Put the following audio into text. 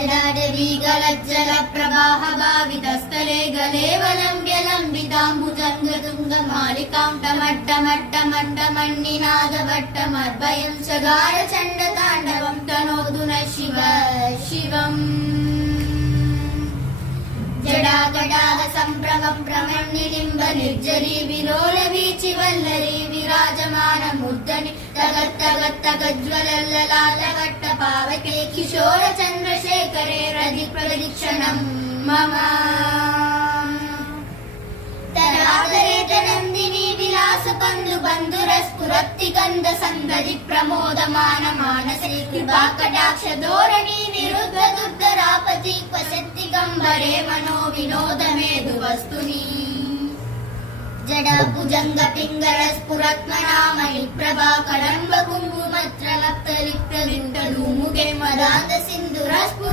जडाडवीगलज्जल प्रवाह भावितस्थले गलेवलम्ब्य लम्बिताम्बुजङ्गतुङ्गमालिकां टमट्टमट्टमट्टमन्निनादवट्टमर्भयं चगार चण्डताण्डवं तनोतु नः शिव शिवम् जडागडाग सम्भ्रमं भ्रमण्यनिम्ब निर्जरी विलोलवीचि वल्लरी विराजमान मूर्धनि तगत्तगत्तगज्ज्वलल्ललालवट्ट पावके किशोर चन्द्रशेखरे रजि प्रदीक्षणं मम तरादरेत नन्दिनी विलास बन्धु बन्धुरस्फुरत्ति गन्ध सन्दधि प्रमोदमान मानसे कृपा कटाक्ष धोरणी निरुद्ध दुर्धरापति क्वशक्ति गम्भरे मनो विनोद मेधु वस्तुनि जडा भुजंग पिंगल स्फुरत्मनामणि प्रभा कदम्ब कुङ्कुमत्र लप्त लिप्त लिप्त लूमुगे मदान्त सिन्धुर